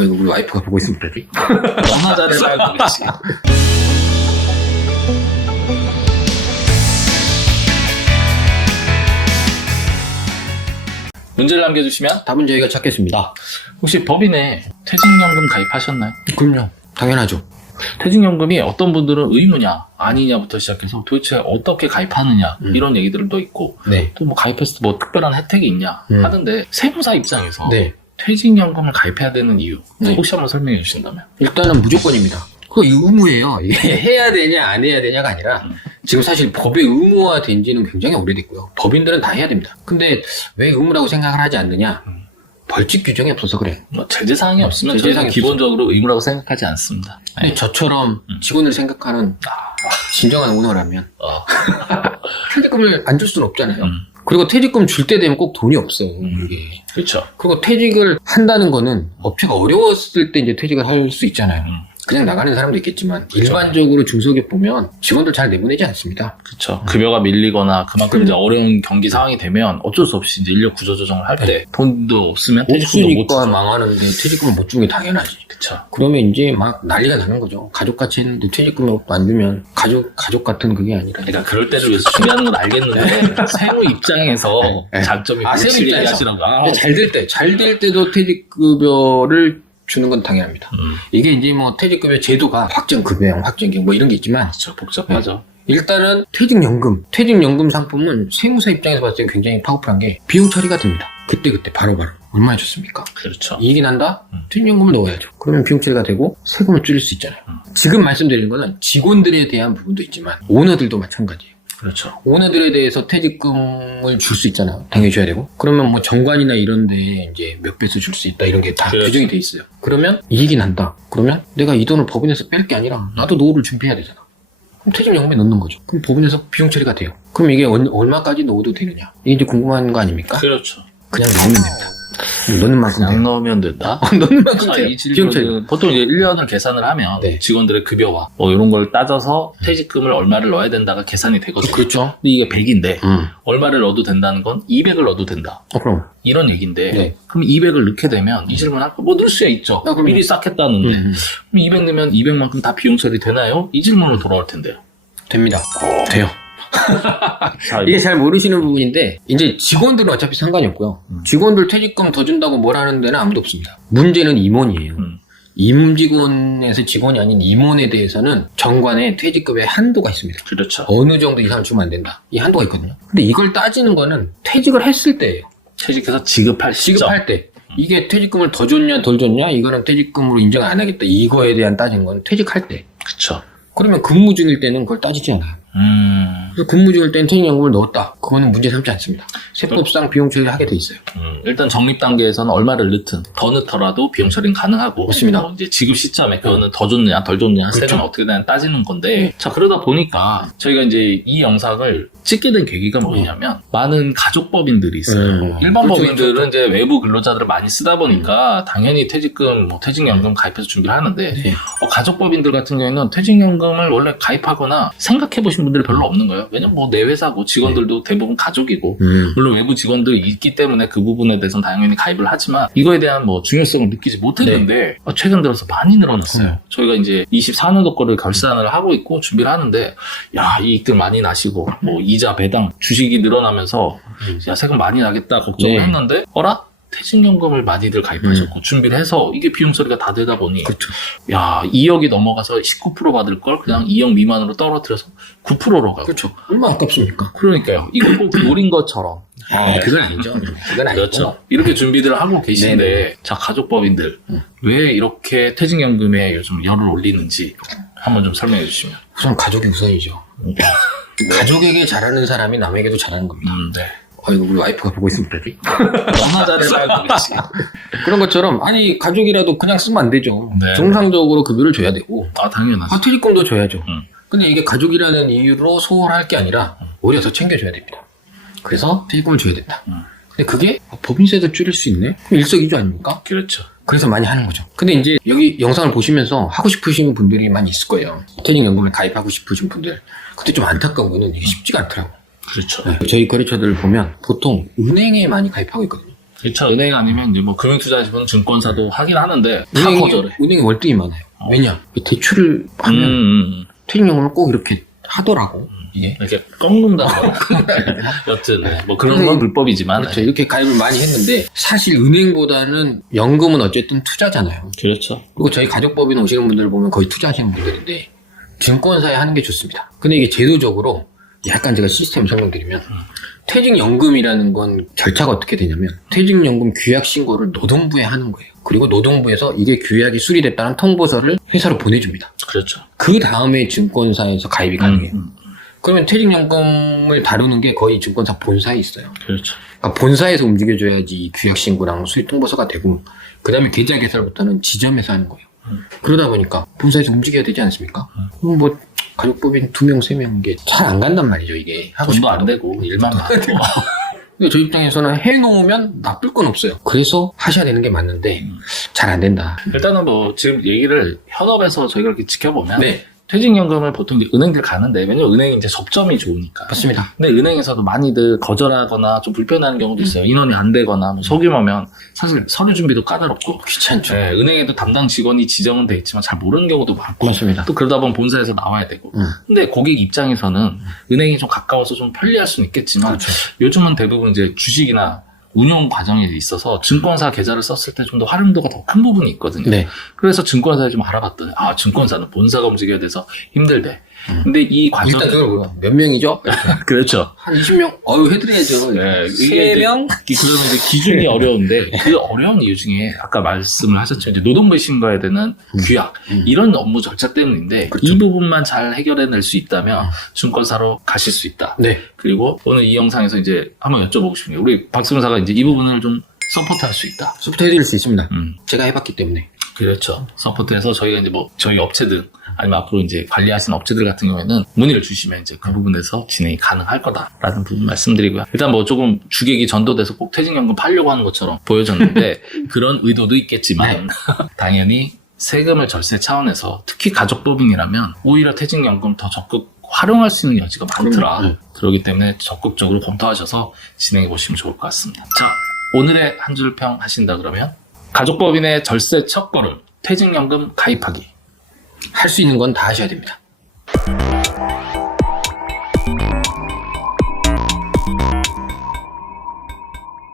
아 이거 우리 와이프가 보고 있으면 되지? 전화자를 알고 계시. 문제를 남겨주시면 답은 저희가 찾겠습니다. 혹시 법인에 퇴직연금 가입하셨나요? 그럼요. 당연하죠. 퇴직연금이 어떤 분들은 의무냐 아니냐부터 시작해서 도대체 어떻게 가입하느냐 음. 이런 얘기들도 있고 네. 또 뭐 가입했을 때 뭐 특별한 혜택이 있냐 음. 하는데 세무사 입장에서 네. 퇴직연금을 가입해야 되는 이유 네. 혹시 한번 설명해 주신다면 일단은 무조건입니다. 그거 의무예요. 이게 해야 되냐 안 해야 되냐가 아니라 음. 지금 사실 법의 의무화된 지는 굉장히 오래됐고요. 법인들은 다 해야 됩니다. 근데 왜 의무라고 생각을 하지 않느냐? 음. 벌칙 규정이 없어서 그래. 뭐 제재 사항이 없으면 제재 사항이 기본적으로 의무라고 생각하지 않습니다. 근데 저처럼 음. 직원을 생각하는 진정한 오너라면 어. 퇴직금을 안 줄 수는 없잖아요. 음. 그리고 퇴직금 줄 때 되면 꼭 돈이 없어요. 음. 이게. 그렇죠. 그리고 퇴직을 한다는 거는 업체가 어려웠을 때 이제 퇴직을 할 수 있잖아요. 음. 그냥 나가는 사람도 있겠지만 일반적으로 중소기업 보면 직원들 잘 내보내지 않습니다. 그렇죠. 급여가 밀리거나 그만큼 이제 어려운 경기 상황이 되면 어쩔 수 없이 이제 인력 구조 조정을 할 때 돈도 없으면 퇴직금도 못 주죠. 망하는데 퇴직금을 못 주는 게 당연하지. 그렇죠. 그러면 이제 막 난리가 나는 거죠. 가족 같이 했는데 퇴직금을 안 주면 가족 가족 같은 그게 아니라. 그러니까 그럴 때를 위해서 추리하는 건 알겠는데 세무 입장에서 네. 장점이 아, 세무? 얘기하시라고. 아, 근데 잘될 때, 잘 될 때도 퇴직급여를 주는 건 당연합니다. 음, 이게 이제 뭐 퇴직급여 제도가 확정급여형, 확정기형 뭐 이런 게 있지만 그렇죠. 복잡하죠. 일단은 퇴직연금, 퇴직연금 상품은 세무사 입장에서 봤을 때 굉장히 파워풀한 게 비용 처리가 됩니다. 그때그때 바로바로. 얼마나 좋습니까? 그렇죠. 이익이 난다? 음. 퇴직연금을 넣어야죠. 그러면 비용 처리가 되고 세금을 줄일 수 있잖아요. 음. 지금 말씀드리는 거는 직원들에 대한 부분도 있지만 오너들도 마찬가지예요. 그렇죠. 오너들에 대해서 퇴직금을 줄 수 있잖아요. 당연히 줘야 되고. 그러면 뭐 정관이나 이런 데 이제 몇 배수 줄 수 있다 이런 게 다 그렇죠. 규정이 돼 있어요. 그러면 이익이 난다. 그러면 내가 이 돈을 법인에서 뺄 게 아니라 나도 노후를 준비해야 되잖아. 그럼 퇴직 연금에 넣는 거죠. 그럼 법인에서 비용 처리가 돼요. 그럼 이게 얼- 얼마까지 넣어도 되느냐? 이게 이제 궁금한 거 아닙니까? 그렇죠. 그냥 넣으면 됩니다. 넣는 만큼 안 돼요. 넣으면 된다. 넣는 만큼 자, 돼요. 이 비용 처리. 질문은 보통 이제 1년을 계산을 하면 네. 직원들의 급여와 뭐 이런 걸 따져서 퇴직금을 얼마를 넣어야 된다가 계산이 되거든요. 그렇죠. 근데 이게 100인데 음. 얼마를 넣어도 된다는 건 200을 넣어도 된다. 어, 그럼. 이런 얘기인데 네. 그럼 200을 넣게 되면 이 질문 아까 뭐 넣을 수 있죠. 아. 미리 쌓겠다는데 음. 그럼 200 넣으면 200만큼 다 비용 처리 되나요? 이 질문으로 돌아올 텐데요. 됩니다. 돼요. 자, 이게 잘 모르시는 부분인데 이제 직원들은 어차피 상관이 없고요. 음. 직원들 퇴직금 더 준다고 뭘 하는 데는 아무도 없습니다. 문제는 임원이에요. 음. 임직원에서 직원이 아닌 임원에 대해서는 정관에 퇴직급의 한도가 있습니다. 그렇죠. 어느 정도 이상 주면 안 된다. 이 한도가 있거든요. 근데 이걸 따지는 거는 퇴직을 했을 때예요. 퇴직해서 지급할. 지급할 때. 이게 퇴직금을 더 줬냐 덜 줬냐 이거는 퇴직금으로 인정 안 하겠다. 이거에 대한 따지는 건 퇴직할 때. 그렇죠. 그러면 근무 중일 때는 그걸 따지지 않아요. 음, 근무 중일 때는 퇴직연금을 넣었다. 그거는 문제 삼지 않습니다. 세법상 비용 처리를 하게 돼 있어요. 음, 일단 적립 단계에서는 얼마를 넣든 더 넣더라도 비용 처리는 가능하고 맞습니다. 뭐 이제 지급 시점에 그거는 더 줬냐 덜 그렇죠. 세금 어떻게 되냐 따지는 건데 자 그러다 보니까 저희가 이제 이 영상을 찍게 된 계기가 뭐냐면 많은 가족법인들이 있어요. 음. 일반 그렇죠, 법인들은 그렇죠. 이제 외부 근로자들을 많이 쓰다 보니까 당연히 퇴직금, 뭐 퇴직연금 가입해서 준비를 하는데 네. 어, 가족법인들 같은 경우에는 퇴직연금을 원래 가입하거나 생각해 보신 분들이 별로 없는 거예요. 왜냐면 뭐 내 회사고 직원들도 대부분 가족이고 음. 물론 외부 직원들이 있기 때문에 그 부분에 대해서는 당연히 가입을 하지만 이거에 대한 뭐 중요성을 느끼지 못했는데 어, 최근 들어서 많이 늘어났어요. 음. 저희가 이제 24년도 거를 결산을 하고 있고 준비를 하는데 야 이익들 많이 나시고 뭐 이자 배당 주식이 늘어나면서 음. 야 세금 많이 나겠다 걱정을 네. 했는데 어라? 퇴직연금을 많이들 가입하셨고 준비를 해서 이게 비용 처리가 다 되다 보니 그렇죠. 야 2억이 넘어가서 19% 받을 걸 그냥 2억 미만으로 떨어뜨려서 9%로 가고 그렇죠. 얼마 아깝습니까? 그러니까요. 이거 꼭 노린 것처럼. 아, 그건 아니죠. 그건 아니죠. 그렇죠. 이렇게 준비들을 하고 계신데, 네네. 자, 가족법인들, 음. 왜 이렇게 퇴직연금에 요즘 열을 올리는지 한번 좀 설명해 주시면. 우선 가족이 우선이죠. 가족에게 잘하는 사람이 남에게도 잘하는 겁니다. 음, 네. 아, 이거 우리 와이프가 보고 있으면 되지? 전화자를 알고 계시 그런 것처럼, 아니, 가족이라도 그냥 쓰면 안 되죠. 네. 정상적으로 급여를 줘야 되고, 아, 당연하죠. 아, 퇴직금도 줘야죠. 음. 근데 이게 가족이라는 이유로 소홀할 게 아니라, 오히려 더 챙겨줘야 됩니다. 그래서 퇴직금을 줘야 된다. 음. 근데 그게 법인세도 줄일 수 있네? 그럼 일석이조 아닙니까? 그렇죠. 그래서 많이 하는 거죠. 근데 이제 여기 영상을 보시면서 하고 싶으신 분들이 많이 있을 거예요. 퇴직연금을 가입하고 싶으신 분들. 근데 좀 안타까운 거는 이게 쉽지가 않더라고요. 그렇죠. 네, 저희 거래처들 보면 보통 은행에 많이 가입하고 있거든요. 그렇죠. 은행 아니면 이제 뭐 금융투자집은 증권사도 하긴 하는데 다 은행이, 거절해. 은행이 월등히 많아요. 어. 왜냐? 대출을 음, 하면 음, 퇴직연금을 꼭 이렇게 하더라고. 이게. 이렇게 꺾는다. 여튼 네, 뭐 그런 건 불법이지만 그렇죠. 이렇게 가입을 많이 했는데 사실 은행보다는 연금은 어쨌든 투자잖아요. 그렇죠. 그리고 저희 가족법인 오시는 분들 보면 거의 투자하시는 분들인데 증권사에 하는 게 좋습니다. 근데 이게 제도적으로 약간 제가 시스템 설명드리면 퇴직연금이라는 건 절차가 어떻게 되냐면 퇴직연금 규약 신고를 노동부에 하는 거예요. 그리고 노동부에서 이게 규약이 수리됐다는 통보서를 회사로 보내줍니다. 그렇죠. 그 다음에 증권사에서 가입이 가능해요. 음, 그러면 퇴직연금을 다루는 게 거의 증권사 본사에 있어요. 그렇죠. 그러니까 본사에서 움직여줘야지 이 규약 신고랑 수익 통보서가 되고 그 다음에 계좌 개설부터는 지점에서 하는 거예요. 음. 그러다 보니까 본사에서 움직여야 되지 않습니까? 그럼 뭐 가족법인 두 명, 세명 이게 잘 안 간단 말이죠 이게 하고 돈도 안 싶어도. 되고 일만 많고. 근데 저 입장에서는 해놓으면 나쁠 건 없어요. 그래서 하셔야 되는 게 맞는데 음. 잘 안 된다. 일단은 뭐 지금 얘기를 현업에서 저희가 이렇게 지켜보면 네 퇴직연금을 보통 이제 은행들 가는데 왜냐면 은행이 이제 접점이 좋으니까. 맞습니다. 근데 은행에서도 많이들 거절하거나 좀 불편한 경우도 있어요. 인원이 안 되거나 뭐 소규모면 사실 서류 준비도 까다롭고 귀찮죠. 네, 은행에도 담당 직원이 지정은 돼 있지만 잘 모르는 경우도 많고 맞습니다. 또 그러다 보면 본사에서 나와야 되고 음. 근데 고객 입장에서는 은행이 좀 가까워서 좀 편리할 수는 있겠지만 그렇죠. 요즘은 대부분 이제 주식이나 운용 과정에 있어서 증권사 계좌를 썼을 때 좀 더 활용도가 더 큰 부분이 있거든요. 네. 그래서 증권사에 좀 알아봤더니 아 증권사는 본사가 움직여야 돼서 힘들대. 음. 근데 이 과정 일단. 몇 명이죠? 그렇죠. 한 20명? 어유 해드려야죠. 네, 이게 세 이제 명? 그러면 이제 기준이 어려운데 그 어려운 이유 중에 아까 말씀을 하셨죠. 이제 노동부에 신고해야 되는 음. 규약 음. 이런 업무 절차 때문인데 그렇죠. 이 부분만 잘 해결해낼 수 있다면 음. 증권사로 가실 수 있다. 네. 그리고 오늘 이 영상에서 이제 한번 여쭤보고 싶은 게 우리 박승사가 이제 이 부분을 좀 서포트할 수 있다. 소프트 해드릴 수 있습니다. 음, 제가 해봤기 때문에. 그렇죠. 서포트해서 저희가 이제 뭐 저희 업체들 아니면 앞으로 이제 관리하시는 업체들 같은 경우에는 문의를 주시면 이제 그 부분에서 진행이 가능할 거다라는 부분 말씀드리고요. 일단 뭐 조금 주객이 전도돼서 꼭 퇴직연금 팔려고 하는 것처럼 보여졌는데 그런 의도도 있겠지만 당연히 세금을 절세 차원에서 특히 가족법인이라면 오히려 퇴직연금 더 적극 활용할 수 있는 여지가 많더라. 네. 그렇기 때문에 적극적으로 검토하셔서 진행해 보시면 좋을 것 같습니다. 자, 오늘의 한 줄 평 하신다 그러면 가족법인의 절세 첫 걸음 퇴직연금 가입하기. 할 수 있는 건 다 하셔야 됩니다.